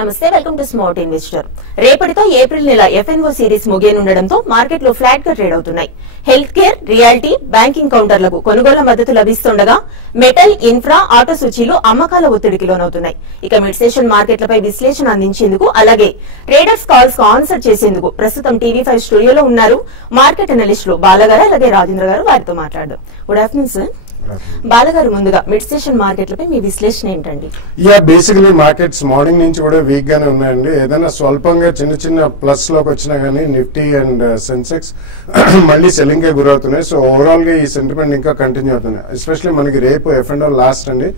నమస్తే, welcome to smart investor. రేపటితో April నెల FNO సిరీస్ ముగియనుండడంతో మార్కెట్ లో ఫ్లాట్ గా ట్రేడ్ అవుతున్నాయి. హెల్త్ కేర్, రియాలిటీ, బ్యాంకింగ్ కౌంటర్లకు కొనుగోళ్ల మద్దతు లభిస్తుండగా మెటల్, ఇన్ఫ్రా, ఆటో సూచీలు అమ్మకాల ఒత్తిడికి లోనవుతున్నాయి. ఇక మిడ్ సెషన్ మార్కెట్లపై విశ్లేషణ అందించేందుకు అలాగే ట్రేడర్స్ కాల్స్ కు ఆన్సర్ చేసేందుకు ప్రస్తుతం TV5 స్టూడియోలో ఉన్నారు మార్కెట్ అనలిస్టులు బాలగారు అలాగే రాజేంద్ర గారు. వారితో మాట్లాడదాం. Good afternoon sir. బాలగారు, ముందుగా మిడ్ సెషన్ మార్కెట్లపై మీ విశ్లేషణ ఏంటండి? బేసికలీ మార్కెట్స్ మార్నింగ్ నుంచి కూడా వీక్ గానే ఉన్నాయండి. ఏదైనా స్వల్పంగా చిన్న చిన్న ప్లస్ లోకి వచ్చినా గానీ నిఫ్టీ అండ్ సెన్సెక్స్ మళ్ళీ సెల్లింగ్ కే గురవుతున్నాయి. సో ఓవరాల్ గా ఈ సెంటిమెంట్ ఇంకా కంటిన్యూ అవుతున్నాయి. ఎస్పెషల్లీ మనకి రేపు F&O లాస్ట్ అండి,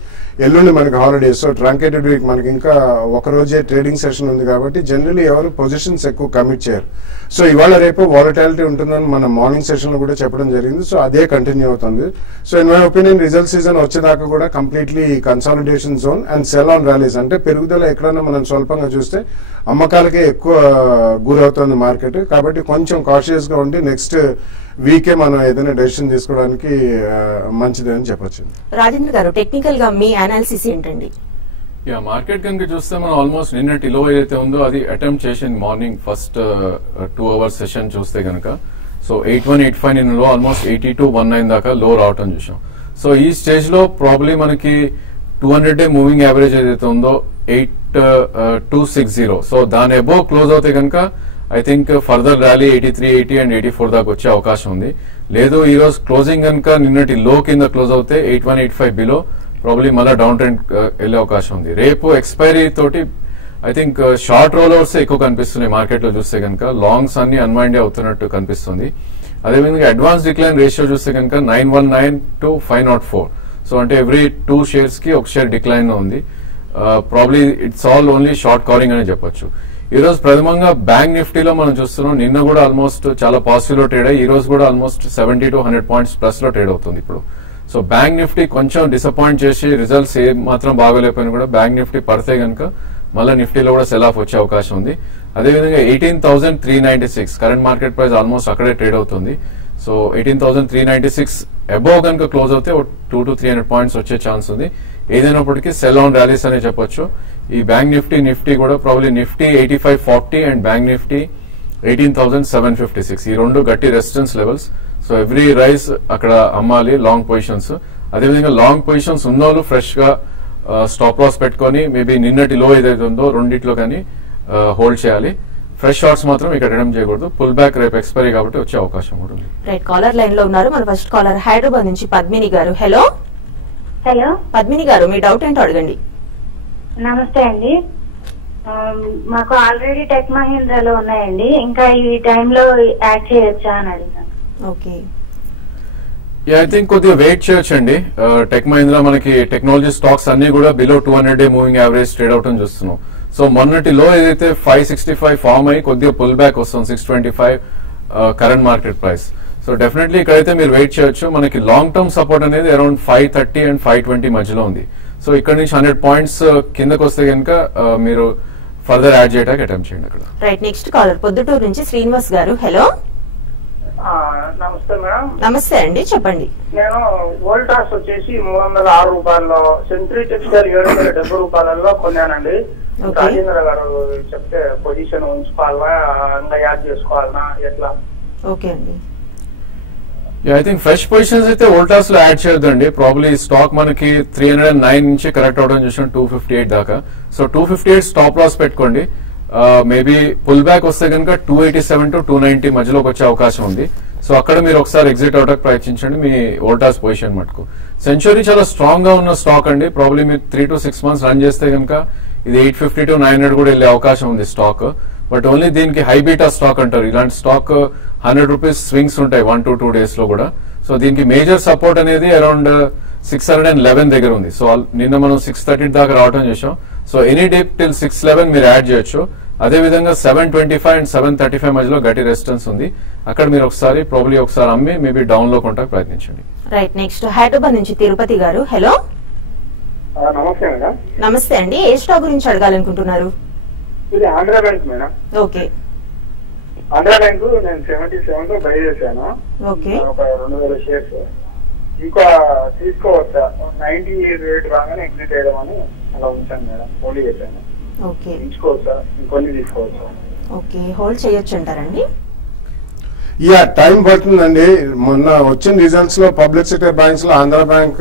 ఎల్లుండి మనకి హాలిడే. సో ట్రంకేటెడ్ వీక్, మనకి ఇంకా ఒక రోజే ట్రేడింగ్ సెషన్ ఉంది కాబట్టి జనరల్లీ ఎవరు పొజిషన్స్ ఎక్కువ కమిట్ చేయరు. సో ఇవాళ రేపు వాలటాలిటీ ఉంటుందని మన మార్నింగ్ సెషన్ లో కూడా చెప్పడం జరిగింది. సో అదే కంటిన్యూ అవుతుంది. So in my opinion result season వచ్చేదాకా కూడా completely consolidation zone and sell on rallies, అంటే పెరుగుదల ఎక్కడన్నా మనం స్వల్పంగా చూస్తే అమ్మకాలకే ఎక్కువ గురవుతుంది మార్కెట్. కాబట్టి కొంచెం కాషియస్ గా ఉండి నెక్స్ట్ వీకే మనం ఏదైనా డెసిషన్ తీసుకోవడానికి మంచిది అని చెప్పొచ్చు. రాజేంద్ర గారు, టెక్నికల్ గా మీ అనాలిసిస్ ఏంటండి? మార్కెట్ కనుక చూస్తే మనం ఆల్మోస్ట్ నిన్నటి లో ఏదైతే ఉందో అది అటెంప్ట్ చేసింది మార్నింగ్ ఫస్ట్ 2 hours సెషన్ చూస్తే కనుక. సో 8185 నిన్నలో ఆల్మోస్ట్ 8219 దాకా లో రావటం చూసాం. సో ఈ స్టేజ్ లో ప్రాబ్లీ మనకి 200-day మూవింగ్ యావరేజ్ ఏదైతే ఉందో 8260, సో దాని అబోవ్ క్లోజ్ అవుతే కనుక I think further rally 8380 and 84 దాకా వచ్చే అవకాశం ఉంది. లేదు ఈ రోజు క్లోజింగ్ కనుక నిన్నటి లో కింద క్లోజ్ అవుతే 8185 బిలో ప్రాబ్లీ మళ్ళీ డౌన్ ట్రెండ్ వెళ్లే అవకాశం ఉంది. రేపు ఎక్స్పైరీ తోటి I think short role overs ఎక్కువ కనిపిస్తున్నాయి మార్కెట్ లో చూస్తే కనుక. లాంగ్స్ అన్ని అన్వైండ్ అవుతున్నట్టు కనిపిస్తుంది. అదేవిధంగా అడ్వాన్స్ డిక్లైన్ రేషియో చూస్తే కనుక 919 to 504. సో అంటే ఎవ్రీ 2 shares కి ఒక షేర్ డిక్లైన్ ఉంది. Probably it's all only short covering అని చెప్పొచ్చు. ఈ రోజు ప్రథమంగా బ్యాంక్ నిఫ్టీలో మనం చూస్తున్నాం, నిన్న కూడా ఆల్మోస్ట్ చాలా పాజిటివ్ లో ట్రేడ్ అయ్యి ఈ రోజు కూడా ఆల్మోస్ట్ 70 to 100 points ప్లస్ లో ట్రేడ్ అవుతుంది ఇప్పుడు. సో బ్యాంక్ నిఫ్టీ కొంచెం డిసప్పాయింట్ చేసి రిజల్ట్స్ ఏ మాత్రం బాగోలేకపోయినా కూడా బ్యాంక్ నిఫ్టీ పడితే కనుక మళ్ళీ నిఫ్టీలో కూడా సెల్ ఆఫ్ వచ్చే అవకాశం ఉంది. అదేవిధంగా 18,396 కరెంట్ మార్కెట్ ప్రైస్ ఆల్మోస్ట్ అక్కడే ట్రేడ్ అవుతుంది. సో 18,396 అబోవ్ కనుక క్లోజ్ అవుతే 200 to 300 points వచ్చే ఛాన్స్ ఉంది. ఏదైనప్పటికీ సెల్ ఆన్ ర్యాలీస్ అనే చెప్పొచ్చు. ఈ బ్యాంక్ నిఫ్టీ కూడా probably Nifty 8540 and bank Nifty 18,756 ఈ రెండు గట్టి resistance levels. So every rice అక్కడ అమ్మాలి లాంగ్ పొజిషన్స్. అదేవిధంగా లాంగ్ పొజిషన్స్ ఉన్నోళ్ళు ఫ్రెష్ గా స్టాప్ లాస్ పెట్టుకుని మేబీ నిన్నటి లో ఏదైతే ఉందో రెండిట్లో కానీ హోల్డ్ చేయాలి. ఫ్రెష్ షార్ట్స్ మాత్రం ఇక్కడ అటెంప్ట్ చేయకూడదు. పుల్ బ్యాక్ రేపు ఎక్స్పైరీ కాబట్టి వచ్చే అవకాశం కూడా ఉంది. రైట్, కాలర్ లైన్ లో ఉన్నారు. మన ఫస్ట్ కాలర్ హైదరాబాద్ నుంచి పద్మిని గారు. హలో పద్మిని గారు, మీ డౌట్ ఏంటో అడగండి. నమస్తే అండి. మాకు ఆల్రెడీ టెక్ మహీంద్రాలో ఉన్నాయండి, ఇంకా ఈ టైంలో యాడ్ చేయొచ్చా అని అడిగాను. ఓకే, ఐ థింక్ కొద్దిగా వెయిట్ చేయొచ్చండి. టెక్ మహీంద్రా మనకి టెక్నాలజీ స్టాక్స్ అన్ని కూడా below 200-day moving average trade అవటం చూస్తున్నాం. సో మొన్నటి లో ఏదైతే 565 ఫార్మ్ అయ్యి కొద్దిగా పుల్ బ్యాక్ వస్తుంది 625 current market price. So definitely ఇక్కడైతే మీరు వెయిట్ చేయొచ్చు. మనకి లాంగ్ టర్మ్ సపోర్ట్ అనేది అరౌండ్ 530 and 520 మధ్యలో ఉంది. సో ఇక్కడ నుంచి 100 points కిందకు వస్తే కనుక మీరు ఫర్దర్ యాడ్ చేయడానికి అటెంప్ట్ చేయండి అక్కడ. రైట్, నెక్స్ట్ కాలర్ పొద్దుటూరు నుంచి శ్రీనివాస్ గారు. హలో నమస్తే మేడం. నమస్తే అండి, చెప్పండి. నేను వోల్టాస్ వచ్చేసి 306 రూపాయల్లో, సెంచరీ టెక్స్టైల్ 770 రూపాయలలో కొన్నానండి. రాజేంద్ర గారు చెప్తే పొజిషన్ ఉంచుకోవాలా ఇంకా యాడ్ చేసుకోవాలనా ఎట్లా? ఓకే అండి, ఐ థింక్ ఫ్రెష్ పొజిషన్స్ అయితే వోల్టాస్ లో యాడ్ చేయొద్దండి. ప్రాబ్లీ స్టాక్ మనకి 309 నుంచి కరెక్ట్ అవడం చూసాం 258 దాకా. సో 258 స్టాప్ లాస్ పెట్టుకోండి. మేబీ పుల్ బ్యాక్ వస్తే కనుక 287 to 290 మధ్యలోకి వచ్చే అవకాశం ఉంది. సో అక్కడ మీరు ఒకసారి ఎగ్జిట్ అవడానికి ప్రయత్నించండి మీ వోల్టాస్ పొజిషన్ మటుకు. సెంచురీ చాలా స్ట్రాంగ్ గా ఉన్న స్టాక్ అండి. ప్రాబ్లీ మీరు 3 to 6 months రన్ చేస్తే కనుక ఇది 850 to 900 కూడా వెళ్లే అవకాశం ఉంది స్టాక్. బట్ ఓన్లీ దీనికి హై బీటా స్టాక్ అంటారు. ఇలాంటి స్టాక్ 100 rupees స్వింగ్స్ ఉంటాయి 1 to 2 days లో కూడా. సో దీనికి మేజర్ సపోర్ట్ అనేది అరౌండ్ 611 దగ్గర ఉంది. సో నిన్న మనం 630 దాకా రావడం చేసాం. సో ఎనీ డే టిల్ 611 మీరు యాడ్ చేయొచ్చు. అదేవిధంగా 725 and 735 మధ్యలో గట్టి రెసిస్టెన్స్ ఉంది. అక్కడ మీరు ఒకసారి ప్రాబ్లీ ఒకసారి అమ్మి మేబీ డౌన్ లో కొంటానికి ప్రయత్నించండి. రైట్, నెక్స్ట్ హైదరాబాద్ నుంచి తిరుపతి గారు. హలో నమస్తే మేడం. నమస్తే అండి, ఏ స్టాక్ గురించి అడగాలనుకుంటున్నారు? ఇది Andhra bank madam. Okay, Andhra bank నేను 77 లో బై చేశాను. ఓకే, ఒక 2000 షేర్స్ ఇంకా తీసుకోవచ్చా? 90 రేట్ రాగానే ఎగ్జిట్ అయ్యమని అలా ఉంచాను మేడం, ఓన్లీ చేశాను. ఓకే తీసుకోవచ్చా, ఇంకొన్ని తీసుకోవచ్చా? ఓకే, హోల్డ్ చేయొచ్చు అంటారండి? యా, టైం పడుతుందండి. మొన్న వచ్చిన రిజల్ట్స్ లో పబ్లిక్ సెక్టర్ బ్యాంక్స్ లో Andhra bank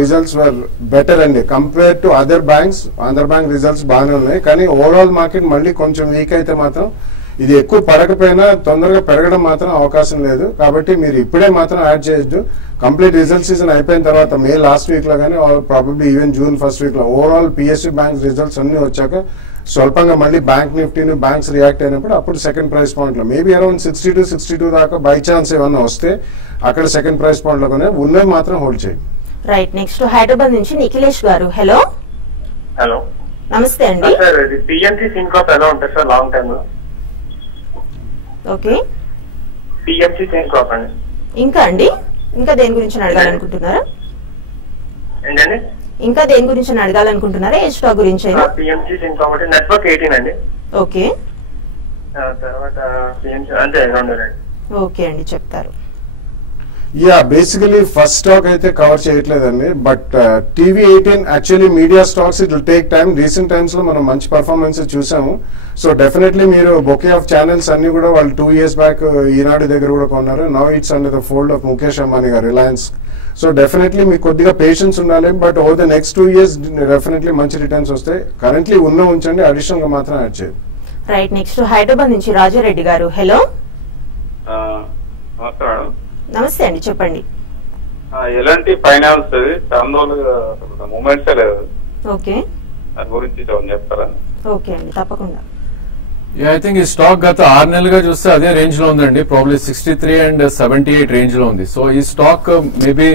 results were better అండి compare to other banks. Andhra bank results బాగానే ఉన్నాయి, కానీ ఓవరాల్ మార్కెట్ మళ్ళీ కొంచెం వీక్ అయితే మాత్రం ఇది ఎక్కువ పడకపోయినా తొందరగా పెరగడం మాత్రం అవకాశం లేదు. కాబట్టి మీరు ఇప్పుడే మాత్రం యాడ్ చేయొద్దు. కంప్లీట్ రిజల్ట్ సీజన్ అయిపోయిన తర్వాత మే లాస్ట్ వీక్ లో కానీ probably even June first week లో ఓవరాల్ పిఎస్యూ బ్యాంక్స్ రిజల్ట్స్ అన్ని వచ్చాక స్వల్పంగా మళ్ళీ బ్యాంక్ నిఫ్టీని బ్యాంక్స్ రియాక్ట్ అయినప్పుడు అప్పుడు సెకండ్ ప్రైస్ పాయింట్ లో మేబీ అరౌండ్ 62 దాకా బై ఛాన్స్ ఏమన్నా వస్తే అక్కడ సెకండ్ ప్రైస్ పాయింట్ లో కొనే ఉన్నవి మాత్రం హోల్డ్ చేయండి. రైట్, నెక్స్ట్ హైదరాబాద్ నుంచి నిఖిలేష్ గారు. హలో హలో, నమస్తే అండి. సార్ ఇది పిఎంసి సింకాప్ ఎలా ఉంటుంది సార్ లాంగ్ టైమ్ లో? ఓకే, పిఎంసి సింకాప్ అండి. ఇంకా అండి, ఇంకా దేని గురించి అడగాలనుకుంటున్నారా? ఏంటండి? ఇంకా దేని గురించి అడగాలనుకుంటున్నారా? ఏ స్టాక్ గురించి? పిఎంసి సింకాప్ అంటే నెట్వర్క్ 18 అండి. ఓకే, తర్వాత పిఎంసి అంటే 2 ఓకే అండి, చెప్తారు. యా, బేసికలీ ఫస్ట్ స్టాక్ అయితే కవర్ చేయట్లేదండి. But TV18 actually media stocks it will take time. Recent times లో మనం మంచి పర్ఫార్మెన్స్ చూసాము. సో డెఫినెట్లీ మీరు బొకే ఆఫ్ ఛానల్స్ అన్ని కూడా వాళ్ళు 2 years బ్యాక్ ఈనాడు దగ్గర కూడా కొన్నారు. Now it's under the fold of Mukesh Ambani గారు, రిలయన్స్. సో డెఫినెట్లీ మీకు కొద్దిగా పేషెన్స్ ఉండాలి. But over the next 2 years definitely మంచి రిటర్న్స్ వస్తాయి. కరెంట్లీ ఉంచండి, అడిషనల్ గా మాత్రం యాడ్ చేయండి. రైట్, నెక్స్ట్ హైదరాబాద్ నుంచి రాజారెడ్డి గారు. హలో నమస్తే అండి, చెప్పండి. ఎలాంటి ఫైనాన్స్ మూమెంట్స్ లేదు, ఓకే దాని గురించి చెప్తారా? ఓకే అండి, తప్పకుండా. ఐ థింక్ ఈ స్టాక్ గత 6 నెలలుగా చూస్తే అదే రేంజ్ లో ఉందండి. ప్రాబ్లీ 63 and 78 రేంజ్ లో ఉంది. సో ఈ స్టాక్ మేబీ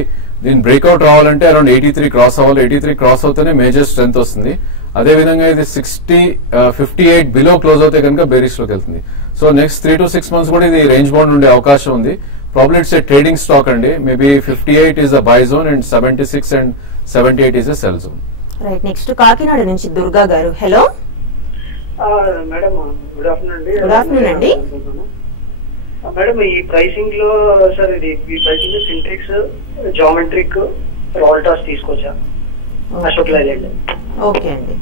దీని బ్రేక్అవుట్ రావాలంటే అరౌండ్ 83 క్రాస్ అవ్వాలి. 83 క్రాస్ అవుతేనే మేజర్ స్ట్రెంత్ వస్తుంది. అదే విధంగా ఇది 58 బిలో క్లోజ్ అవుతే కనుక బేరిష్ లోకి వెళ్తుంది. సో నెక్స్ట్ 3 to 6 months కూడా ఇది రేంజ్ బౌండ్ ఉండే అవకాశం ఉంది. Probably it's a trading stock అండి. Maybe 58 is a buy zone and 76 and 78 is a sell zone. Right, next Kakinada నుంచి దుర్గా గారు. హలో మేడం, గుడ్ ఆఫ్టర్నూన్ అండి. గుడ్ ఆఫ్టర్నూన్ అండి. మేడం, ఈ ప్రైసింగ్ లో సార్ ఈ ప్రైసింగ్ సింటెక్స్, జామెట్రిక్, రోల్టాస్ తీసుకోవచ్చా? అశోక్ లైలాండ్. ఓకే అండి.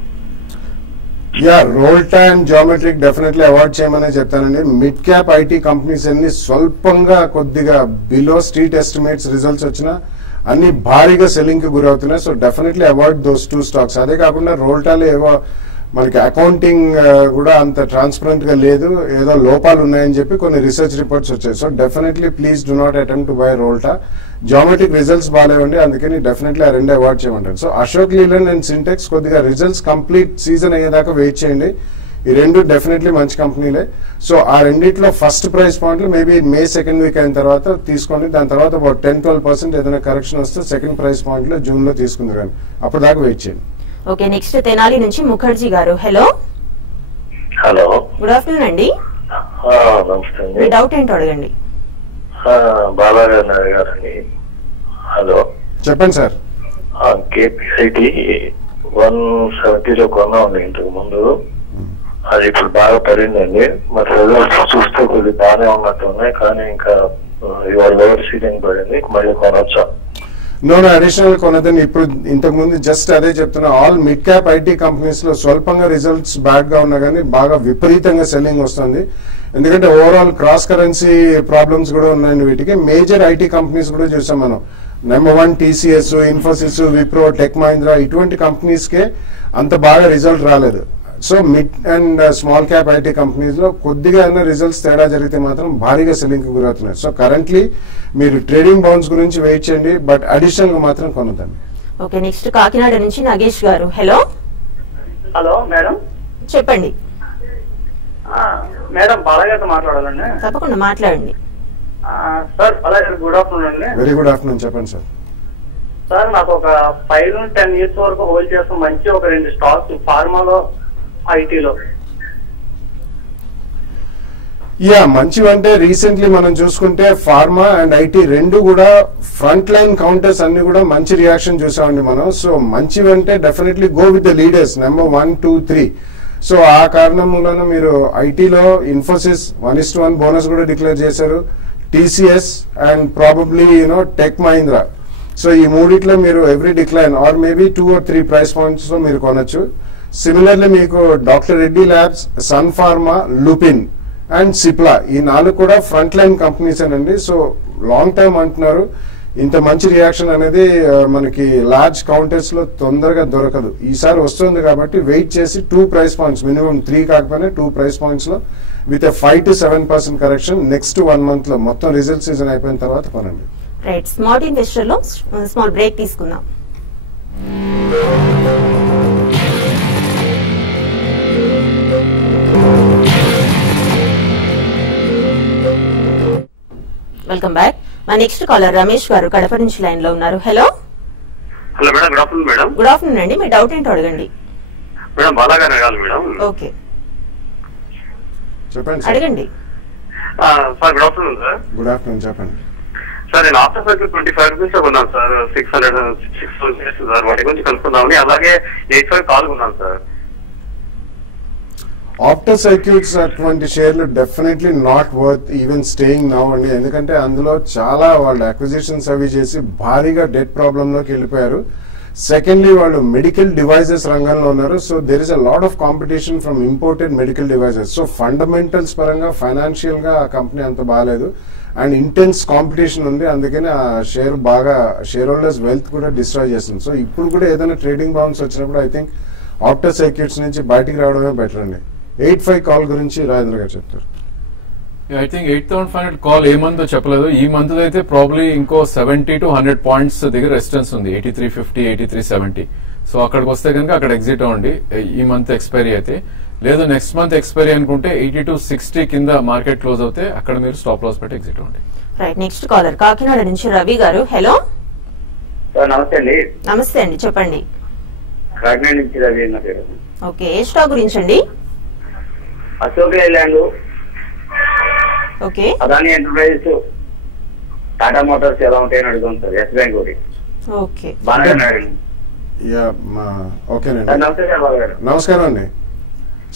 Yeah, Rolta and geometric definitely avoid చేయమని చెప్తానండి. మిడ్ క్యాప్ ఐటీ కంపెనీస్ అన్ని స్వల్పంగా కొద్దిగా బిలో స్ట్రీట్ ఎస్టిమేట్స్ రిజల్ట్స్ వచ్చినా అన్ని భారీగా సెల్లింగ్ కి గురవుతున్నాయి. So definitely avoid those 2 stocks. అదే కాకుండా రోల్టాలో ఏవో మనకి అకౌంటింగ్ కూడా అంత ట్రాన్స్పరెంట్ గా లేదు, ఏదో లోపాలు ఉన్నాయని చెప్పి కొన్ని రీసెర్చ్ రిపోర్ట్స్ వచ్చాయి. So definitely please do not attempt to buy Rolta. Geometric results బాగాలేవండి, అందుకని డెఫినెట్లీ ఆ 2 అవాయిడ్ చేయమంటారు. So Ashok Leyland and Sintex కొద్దిగా రిజల్ట్స్ కంప్లీట్ సీజన్ అయ్యేదాకా వెయిట్ చేయండి. ఈ 2 డెఫినెట్లీ మంచి కంపెనీలే. సో ఆ రెండిట్లో ఫస్ట్ ప్రైస్ పాయింట్లు మేబీ మే 2nd week అయిన తర్వాత తీసుకోండి. దాని తర్వాత అబౌట్ 10-12% ఏదైనా కరెక్షన్ వస్తే సెకండ్ ప్రైస్ పాయింట్ లో జూన్ లో తీసుకుంది, కానీ అప్పుడు దాకా వెయిట్ చేయండి. ఓకే, నెక్స్ట్ తెనాలి నుంచి ముఖర్జీ గారు. హలో హలో, గుడ్ ఆఫ్టర్నూన్ అండి. నమస్తే మీ డౌట్ ఏంటో అడగండి. బాలాగారిని అడిగారండి. హలో, చెప్పండి సార్. కేపీఐటి 170లో కొన్నామండి ఇంతకు ముందు. అది ఇప్పుడు బాగా పడిందండి. మరి రిజల్ట్స్ చూస్తే కొద్ది బాగానే ఉన్నట్టు ఉన్నాయి, కానీ ఇంకా ఇవాళ ఓవర్ సీలింగ్ పడింది. మళ్ళీ కొనొచ్చా? నో అడిషనల్ కొనదని ఇప్పుడు ఇంతకు ముందు జస్ట్ అదే చెప్తున్నా. All mid cap IT companies లో స్వల్పంగా రిజల్ట్స్ బ్యాడ్ గా ఉన్నా కానీ బాగా విపరీతంగా సెల్లింగ్ వస్తుంది. ఎందుకంటే ఓవరాల్ క్రాస్ కరెన్సీ ప్రాబ్లమ్స్ కూడా ఉన్నాయండి వీటికి. మేజర్ ఐటీ కంపెనీస్ కూడా చూసాం మనం. Number 1 TCS, Infosys, Wipro, tech Mahindra ఇటువంటి కంపెనీస్ కే అంత బాగా రిజల్ట్ రాలేదు. So mid and small cap IT companies లో కొద్దిగా అయినా రిజల్ట్స్ తేడా జరిగితే మాత్రం భారీగా సెల్లింగ్ కి గురవుతున్నాయి. సో కరెంట్లీ మీరు ట్రేడింగ్ బౌన్స్ గురించి వెయిట్ చేయండి, బట్ అడిషనల్ గా మాత్రం కొనొద్దండి. ఓకే, నెక్స్ట్ కాకినాడ నుంచి నాగేష్ గారు. హలో హలో మేడం, చెప్పండి. మేడం బాలాగారితో మాట్లాడాలండి. తప్పకుండా మాట్లాడండి. సార్ బాలాగారు గుడ్ ఆఫ్టర్నూన్ అండి. వెరీ గుడ్ ఆఫ్టర్నూన్, చెప్పండి సార్. సార్ నాకు ఒక 5 to 10 years వరకు హోల్డ్ చేస్తాం మంచి ఒక 2 స్టాక్స్ ఫార్మాలో, ఐటీలో. యా, మంచివంటే రీసెంట్లీ మనం చూసుకుంటే ఫార్మా అండ్ ఐటీ 2 కూడా ఫ్రంట్ లైన్ కౌంటర్స్ అన్ని కూడా మంచి రియాక్షన్ చూసామండి మనం. సో మంచివంటే definitely go with the leaders number 1, 2, 3. So ఆ కారణం మూలన మీరు ఐటీలో ఇన్ఫోసిస్ 1:1 బోనస్ కూడా డిక్లేర్ చేశారు. TCS and probably tech Mahindra. So ఈ మూడిట్లో మీరు every decline or maybe 2 or 3 price points లో మీరు కొనొచ్చు. సిమిలర్లీ మీకు doctor Reddy labs, sun pharma, Lupin and Cipla ఈ 4 కూడా ఫ్రంట్ లైన్ కంపెనీస్ అండి. సో లాంగ్ టైమ్ అంటున్నారు. ఇంత మంచి రియాక్షన్ అనేది మనకి లార్జ్ కౌంటర్స్ లో తొందరగా దొరకదు. ఈసారి వస్తుంది కాబట్టి వెయిట్ చేసి 2 ప్రైస్ పాయింట్స్, మినిమం 3 కాకపోయినా 2 ప్రైస్ పాయింట్స్ లో with 5 to 7% correction next 1 month లో మొత్తం రిజల్ట్ సీజన్ అయిపోయిన తర్వాత కొనండి. రైట్, స్మార్ట్ ఇన్వెస్టర్ లో స్మాల్ బ్రేక్ తీసుకుందాం. Welcome back. మా నెక్స్ట్ కాలర్ రమేష్ గారు కడప నుంచి లైన్ లో ఉన్నారు. Hello hello madam, good afternoon madam. Good afternoon అండి. మీ డౌట్ ఏంటో అడగండి. మేడం బాలాగారు అడగాలి మేడం. ఓకే చెప్పండి అడగండి. Sir good afternoon sir. Good afternoon చెప్పండి. సార్ నేను ఆఫ్టర్ సర్కిల్ 25 రూపీస్ కొన్నాను సార్. 600 సార్ వాటి గురించి కనుక్కుందామని. అలాగే 85 కాల్ కొన్నాను సార్. ఆప్టో సర్క్యూట్స్ అటువంటి షేర్లు definitely not worth even staying now అండి. ఎందుకంటే అందులో చాలా వాళ్ళు అక్విజిషన్స్ అవి చేసి భారీగా డెట్ ప్రాబ్లమ్ లోకి వెళ్ళిపోయారు. సెకండ్లీ వాళ్ళు మెడికల్ డివైజెస్ రంగంలో ఉన్నారు. So there is a lot of competition from imported medical devices. So fundamentals పరంగా ఫైనాన్షియల్ గా ఆ కంపెనీ అంత బాగాలేదు అండ్ ఇంటెన్స్ కాంపిటీషన్ ఉంది. అందుకని ఆ షేర్ బాగా షేర్ హోల్డర్స్ వెల్త్ కూడా డిస్ట్రాయ్ చేస్తుంది. సో ఇప్పుడు కూడా ఏదైనా ట్రేడింగ్ బౌన్స్ వచ్చినప్పుడు ఐ థింక్ ఆప్టో సర్క్యూట్స్ నుంచి బయటికి రావడమే బెటర్ అండి. 85 కాల్ గురించి రాజేంద్ర గారు చెప్తారు. I think 8,500 call A month చెప్పలేదు. ఈ మంత్ అయితే ప్రాబ్లీ ఇంకో 70 to 100 పాయింట్స్ దగ్గర రెసిస్టెన్స్ ఉంది. 8350, 8370. సో అక్కడికి వస్తే కనుక అక్కడ ఎగ్జిట్ అవ్వండి ఈ మంత్ ఎక్స్పైరీ అయితే. లేదు నెక్స్ట్ మంత్ ఎక్స్పైరీ అనుకుంటే 8260 కింద మార్కెట్ క్లోజ్ అవుతే అక్కడ మీరు స్టాప్ లాస్ పెట్టి ఎగ్జిట్ అవ్వండి. రైట్, నెక్స్ట్ కాలర్ కాకినాడ నుంచి రవి గారు. హలో నమస్తే అండి. నమస్తే అండి, చెప్పండి. కాకినాడ నుంచి రవి నా పేరు. ఓకే, ఏ స్టాక్ గురించి అండి? Ashok Leyland, okay, Adani enterprises, Tata Motors ఎలా ఉంటాయని అడుగుతాం సార్. ఎస్ బ్యాంక్ ఒకటి ఓకే బాగా. ఓకేనండి, నమస్తే సార్ బాగా. నమస్కారం అండి.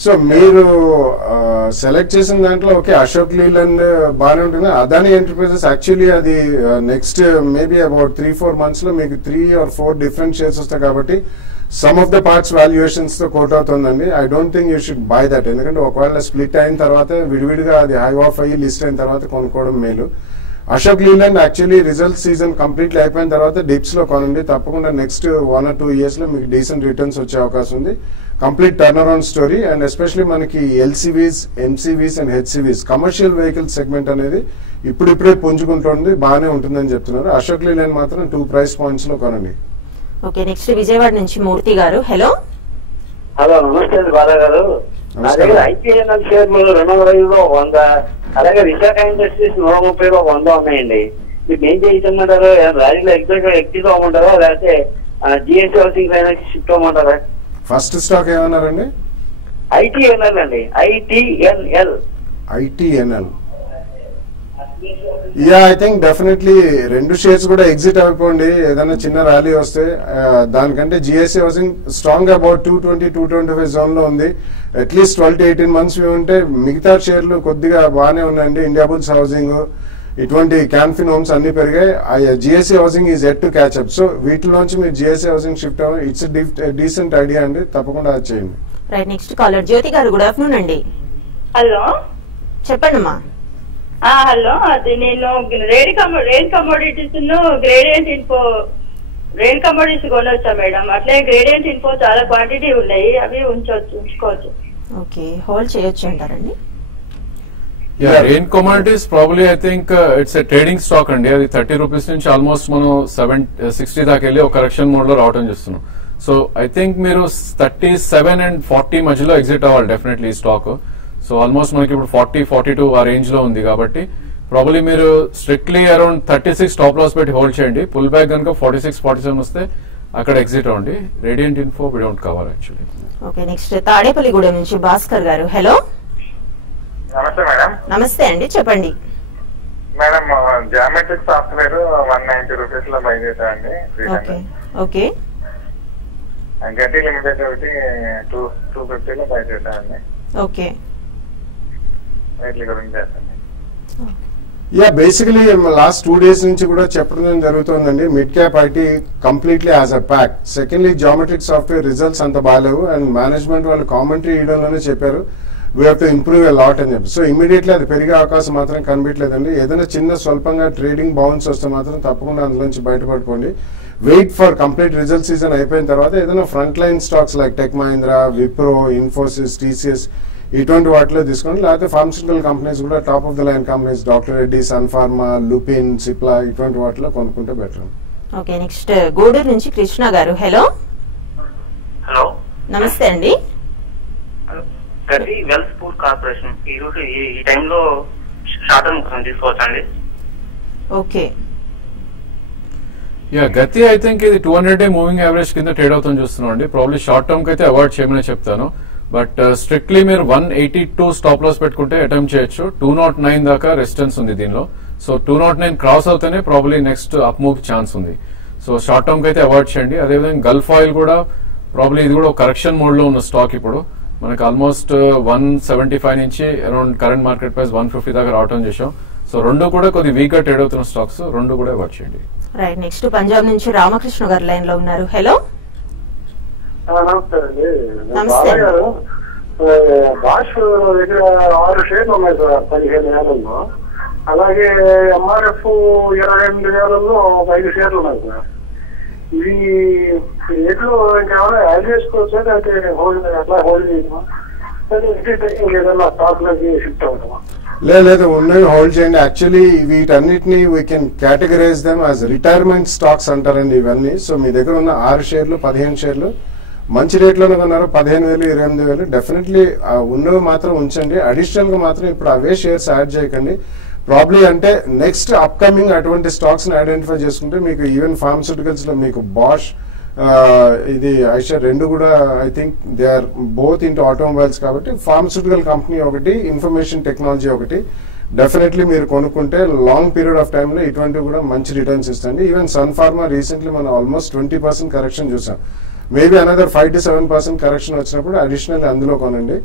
సో మీరు సెలెక్ట్ చేసిన దాంట్లో ఓకే అశోక్ లీలాండ్ బాగానే ఉంటుంది. అదాని ఎంటర్ప్రైజెస్ యాక్చువల్లీ అది నెక్స్ట్ మేబీ అబౌట్ 3-4 months లో మీకు 3 or 4 డిఫరెంట్ షేర్స్ వస్తాయి కాబట్టి some of the parts valuations తో కోట్ అవుతుందండి. I don't think you should buy that. ఎందుకంటే ఒకవేళ స్ప్లిట్ అయిన తర్వాత విడివిడిగా అది హై ఆఫ్ అయ్యి లిస్ట్ అయిన తర్వాత కొనుక్కోవడం మేలు. Ashok Leyland actually result season completely అయిపోయిన తర్వాత డిప్స్ లో కొనండి. తప్పకుండా నెక్స్ట్ 1 or 2 years లో మీకు డీసెంట్ రిటర్న్స్ వచ్చే అవకాశం ఉంది. Complete turn around story. And especially మనకి ఎల్సీవీస్, ఎంసీవీస్ అండ్ హెచ్సీవీస్ కమర్షియల్ వెహికల్ సెగ్మెంట్ అనేది ఇప్పుడిప్పుడే పుంజుకుంటుంది, బాగానే ఉంటుందని చెప్తున్నారు. అశోక్ లీలాండ్ మాత్రం 2 ప్రైస్ పాయింట్స్ లో కొనండి. ఓకే, నెక్స్ట్ విజయవాడ నుంచి మూర్తి గారు. హలో హలో, నమస్తే అండి బాలా గారు. నా దగ్గర ఐపీఎన్ఎల్ షేర్లు 220లో 100, అలాగే విశాఖ ఇండస్ట్రీస్ 130లో 100 ఉన్నాయండి. మీకు ఏం చేయమంటారు? ర్యాలీలో ఎగ్జిట్ అవ్వమంటారా లేకపోతే జిఎస్టీ హౌసింగ్ ఫైనాన్స్ షిఫ్ట్ అవ్వమంటారా? ఫస్ట్ స్టాక్ ఏమన్నారండి? ఐటీఎన్ఎల్ అండి. ITNL. ITNL. Yeah, I think definitely 2 shares కూడా ఎగ్జిట్ అయిపోండి. ఏదైనా చిన్న ర్యాలీ వస్తే దానికంటే GST housing strong about 220-225 zone లో ఉంది. అట్లీస్ట్ 12 to 18 months ఉంటే మిగతా షేర్లు కొద్దిగా బాగానే ఉన్నాయండి. ఇండియా బుల్స్ హౌసింగ్, ఇటువంటి క్యాన్ఫిన్ హోమ్స్ అన్ని పెరిగాయి. GST housing is at to catch up. So వీటిలోంచి మీరు జిఎస్టీ హౌసింగ్ షిఫ్ట్ అవ్వండి. ఇట్స్ డీసెంట్ ఐడియా అండి, తప్పకుండా అది చేయండి. రైట్, నెక్స్ట్ కాలర్ జ్యోతి గారు. గుడ్ ఆఫ్టర్నూన్ అండి. హలో చెప్పండి అమ్మా. హలో, అది నేను rare commodities gradient info rare commodities కొనొచ్చా మేడం? అట్లే గ్రేడియంట్ ఇన్ఫో చాలా క్వాంటిటీ ఉన్నాయి, అవి ఉంచుకోవచ్చు. ఓకే, హోల్డ్ చేయొచ్చు అంటారండి. Rain commodities probably I think it's a trading stock అండి. అది 30 రూపీస్ నుంచి ఆల్మోస్ట్ మనం 60 దాకా వెళ్ళి ఒక కరెక్షన్ మోడ్ లో రావడం చూస్తున్నాం. సో ఐ థింక్ మీరు 37 and 40 మధ్యలో ఎగ్జిట్ అవ్వాలి డెఫినెట్లీ ఈ స్టాక్. సో ఆల్మోస్ట్ మనకి ఇప్పుడు 40-42 ఆ రేంజ్ లో ఉంది కాబట్టి ప్రాబ్లీ మీరు స్ట్రిక్ట్లీ అరౌండ్ 36 స్టాప్ లాస్ పెట్టి హోల్డ్ చేయండి. పుల్ బ్యాక్ కనుక 46-47 వస్తే అక్కడ ఎగ్జిట్ అవ్వండి. Radiant info we don't cover actually. Okay, next Tadepalligudem నుంచి భాస్కర్ గారు. హలో నమస్తే మేడం. నమస్తే అండి, చెప్పండి. మేడం జియోమెట్రిక్ సాఫ్ట్వేర్ 190 రూపీస్ లో బై చేశానండి. ఓకే ఓకే, గట్టి లిమిటెడ్ ఒకటి 250 లో బై చేశానండి. ఓకే, వీటి గురించి చేస్తాను. యా బేసికలీ లాస్ట్ 2 days నుంచి కూడా చెప్పడం జరుగుతుందండి. Mid cap IT completely as a pack. Secondly geometric software results అంత బాగాలేవు అండ్ మేనేజ్మెంట్ వాళ్ళు కామెంటరీ ఇవ్వడంలోనే చెప్పారు we have to improve a lot అని చెప్పి. సో ఇమీడియట్లీ అది పెరిగే అవకాశం మాత్రం కనిపించలేదండి. ఏదైనా చిన్న స్వల్పంగా ట్రేడింగ్ బౌన్స్ వస్తే మాత్రం తప్పకుండా అందులోంచి బయటపడుకోండి. Wait for complete result season అయిపోయిన తర్వాత ఏదైనా front line stocks like tech Mahindra, Wipro, Infosys, TCS ఇటువంటి వాటిలో తీసుకోండి. లేకపోతే ఫార్మస్యూటికల్ కంపెనీస్ కూడా top of the line companies doctor Reddy, sun pharma, Lupin, Cipla ఇటువంటి వాటిలో కొనుక్కుంటే బెటర్. ఓకే, నెక్స్ట్ గూడూరు నుంచి కృష్ణ గారు. హలో హలో నమస్తే అండి. గది వెల్స్ పూర్ కార్పొరేషన్ ఈ రోజు ఈ టైంలో షార్ట్ టర్మ్ తీసుకోవచ్చండి? ఓకే, యా గతి ఐ థింక్ ఇది 200 డే మూవింగ్ యావరేజ్ కింద ట్రేడ్ అవుతుంది చూస్తున్నాం అండి. ప్రాబ్లీ షార్ట్ టర్మ్ కి అయితే అవాయిడ్ చేయమని చెప్తాను. బట్ స్ట్రిక్ట్లీ మీరు 182 స్టాప్ లాస్ పెట్టుకుంటే అటెంప్ట్ చేయొచ్చు. 209 దాకా రెసిస్టెన్స్ ఉంది దీనిలో. సో 209 క్రాస్ అవుతేనే probably next up move chance ఉంది. సో షార్ట్ టర్మ్ కి అయితే అవాయిడ్ చేయండి. అదేవిధంగా గల్ఫ్ ఆయిల్ కూడా ప్రాబ్లీ ఇది కూడా కరెక్షన్ మోడ్ లో ఉన్న స్టాక్. ఇప్పుడు మనకి ఆల్మోస్ట్ 175 నుంచి అరౌండ్ కరెంట్ మార్కెట్ ప్రైస్ 150 దాకా రావటం చేసాం. సో రెండు కూడా కొద్ది వీక్ గా ట్రేడ్ అవుతున్న స్టాక్స్, రెండు కూడా అవాయిడ్ చేయండి. రైట్, నెక్స్ట్ పంజాబ్ నుంచి రామకృష్ణ గారు లైన్ లో ఉన్నారు. హలో నమస్తే అండి. నమస్తే. బాలయ్య గారు, బాష్ దగ్గర 6 షేర్లు ఉన్నాయి సార్ 15,000లో. అలాగే ఎంఆర్ఎఫ్ 28,000లో 5 షేర్లు ఉన్నాయి సార్. ఇవి రేట్లు ఇంకేమైనా యాడ్ చేసుకోవచ్చా లేకపోతే హోల్డ్ అట్లా హోల్డ్ చేయమా, ఏదైనా స్టాక్ లోకి షిఫ్ట్ అవుతామా? లేదు, ఉన్నవి హోల్డ్ చేయండి. యాక్చువల్లీ వీటన్నిటిని we can categorize them as retirement stocks అంటారండి ఇవన్నీ. సో మీ దగ్గర ఉన్న 6 షేర్లు 15 షేర్లు మంచి రేట్లోనే కొన్నారు, 15,000 28,000. డెఫినెట్లీ ఉన్నవి మాత్రం ఉంచండి. అడిషనల్ గా మాత్రం ఇప్పుడు అవే షేర్స్ యాడ్ చేయకండి. ప్రాబ్లీ అంటే నెక్స్ట్ అప్కమింగ్ అటువంటి స్టాక్స్ ని ఐడెంటిఫై చేసుకుంటే మీకు ఈవెన్ ఫార్మస్యూటికల్స్ లో మీకు బాష్, ఇది ఐషర్ రెండు కూడా I think they are both into automobiles కాబట్టి ఫార్మస్యూటికల్ కంపెనీ ఒకటి, ఇన్ఫర్మేషన్ టెక్నాలజీ ఒకటి డెఫినెట్లీ మీరు కొనుక్కుంటే లాంగ్ పీరియడ్ ఆఫ్ టైమ్ లో ఇటువంటివి కూడా మంచి రిటర్న్స్ ఇస్తుంది. ఈవెన్ సన్ ఫార్మా రీసెంట్లీ మనం ఆల్మోస్ట్ 20% కరెక్షన్ చూసాం. మేబీ అనదర్ 5 to 7% కరెక్షన్ వచ్చినప్పుడు అడిషనల్ అందులో కొనండి.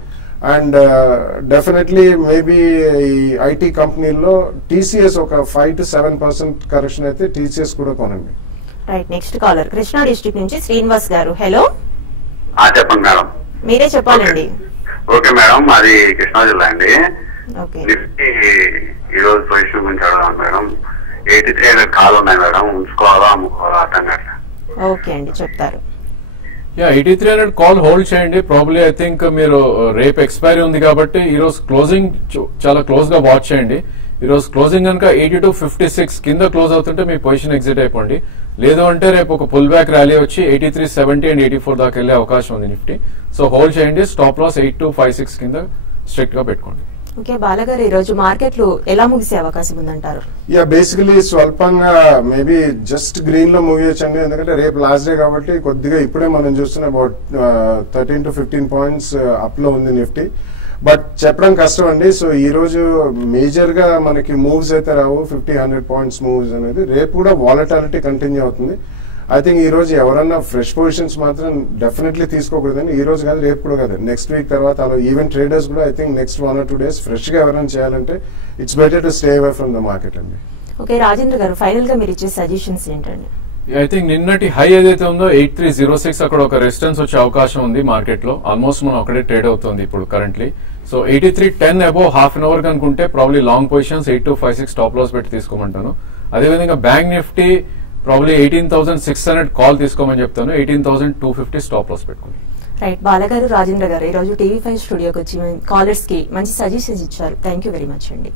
అండ్ డెఫినెట్లీ మేబీ ఈ ఐటీ కంపెనీల్లో టీసీఎస్ ఒక 5 to 7% కరెక్షన్ అయితే టీసీఎస్ కూడా కొనండి. Right, next caller Krishna district నుంచి శ్రీనివాస్ గారు. హలో చెప్పండి మేడం. మీరే చెప్పాలండి. ఓకే మేడం, మాది కృష్ణా జిల్లా అండి. ఓకే, నిఫ్టీ ఈ రోజు పొజిషన్ గురించి అడగాలి మేడం. 83 కాలు ఉన్నాయి మేడం, ఉంచుకోవాలా అమ్ముకోవాలా అర్థం కాదు. ఓకే అండి, చెప్తారు. 8300 కాల్ హోల్డ్ చేయండి. ప్రాబ్లీ ఐ థింక్ మీరు రేపు ఎక్స్పైరీ ఉంది కాబట్టి ఈ రోజు క్లోజింగ్ చాలా క్లోజ్ గా వాచ్ చేయండి. ఈ రోజు క్లోజింగ్ కనుక 82.56 కింద క్లోజ్ అవుతుంటే మీ పొజిషన్ ఎగ్జిట్ అయిపోండి. లేదు అంటే రేపు ఒక పుల్ బ్యాక్ ర్యాలీ వచ్చి 83.70 and 84 దాకా వెళ్లే అవకాశం ఉంది నిఫ్టీ. సో హోల్డ్ చేయండి. స్టాప్ లాస్ 8256 కింద స్ట్రిక్ట్ గా పెట్టుకోండి. ఓకే, బాలగారు ఈ రోజు మార్కెట్లు ఎలా ముగిసే అవకాశం ఉందంటారు? యా బేసికలీ స్వల్పంగా మేబీ జస్ట్ గ్రీన్ లో ముగియొచ్చండి. ఎందుకంటే రేపు లాస్ట్ డే కాబట్టి కొద్దిగా ఇప్పుడే మనం చూస్తున్న అబౌట్ 13 to 15 పాయింట్స్ అప్ లో ఉంది నిఫ్టీ. బట్ చెప్పడం కష్టం అండి. సో ఈ రోజు మేజర్ గా మనకి మూవ్స్ అయితే రావు, 50-100 పాయింట్స్ మూవ్స్ అనేది. రేపు కూడా వాలటాలిటీ కంటిన్యూ అవుతుంది. ఐ థింక్ ఈ రోజు ఎవరన్నా ఫ్రెష్ పొజిషన్స్ మాత్రం డెఫినెట్లీ తీసుకోకూడదండి. ఈ రోజు కాదు, రేపు కూడా కాదు, నెక్స్ట్ వీక్ తర్వాత అలా ఈవెన్ ట్రేడర్స్ కూడా I think next 1 or 2 days fresh గా ఎవరైనా చేయాలంటే it's better to stay away from the market అండి. ఓకే, రాజేంద్ర గారు ఫైనల్ గా మీరు ఇచ్చే సజెషన్స్ ఏంటండి? ఐ థింక్ నిన్నటి హై ఏదైతే ఉందో 8306 అక్కడ ఒక రెసిస్టెన్స్ వచ్చే అవకాశం ఉంది మార్కెట్ లో. ఆల్మోస్ట్ మనం ఒకటే ట్రేడ్ అవుతుంది ఇప్పుడు currently. So 8310 above half an hour కనుకుంటే probably long positions 8256 stop loss పెట్టి తీసుకోమంటాను. అదేవిధంగా బ్యాంక్ నిఫ్టీ ప్రాబ్లీ 18,600 కాల్ తీసుకోమని చెప్తాను. 18,250 స్టాప్ లాస్ పెట్టుకోండి. రైట్, బాలగారు, రాజేంద్ర గారు ఈ రోజు టీవీ5 స్టూడియోకి వచ్చి కాలర్స్ కి మంచి సజెషన్స్ ఇచ్చారు. థ్యాంక్ యూ వెరీ మచ్ అండి.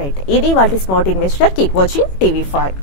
రైట్, ఇది వాటి smart investor. Keep watching TV5.